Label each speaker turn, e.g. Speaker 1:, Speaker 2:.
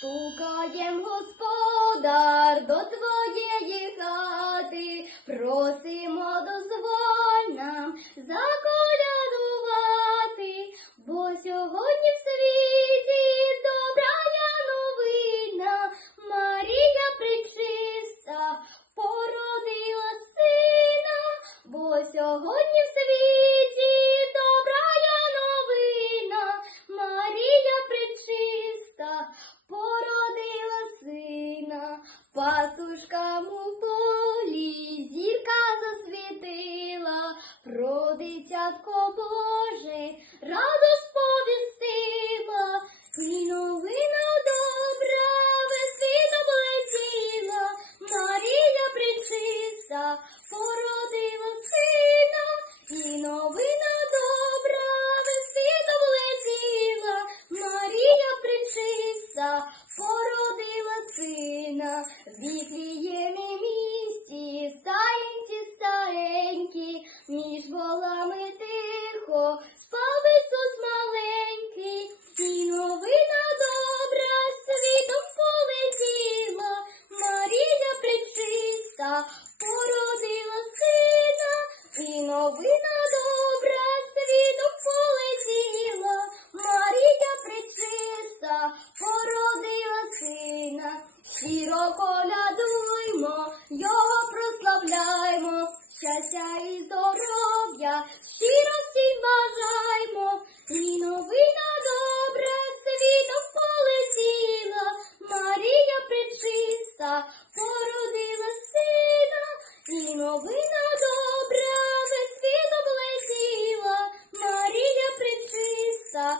Speaker 1: Стукаєм, господар, до твоєї хати, просимо дозволь нам заколядувати, бо сьогодні в світі пасушкам у полі зірка засвітила, про дитятко Боже раду сповістила, і новина добра весь світ облетіла, Марія причиста породила сина, і новина добра весь світ облетіла, Марія причиста породила сина, в Віфліємі місті, старенькі, старенькі, між волами тихо, спав Ісус маленький, і новина добра світом полетіла, Марія причиста щиро колядуймо, його прославляймо, щастя і здоров'я, щиро всім бажаймо, і новина добра світом полетіла, Марія причиста породила сина, і новина добра весь світ облетіла, Марія причиста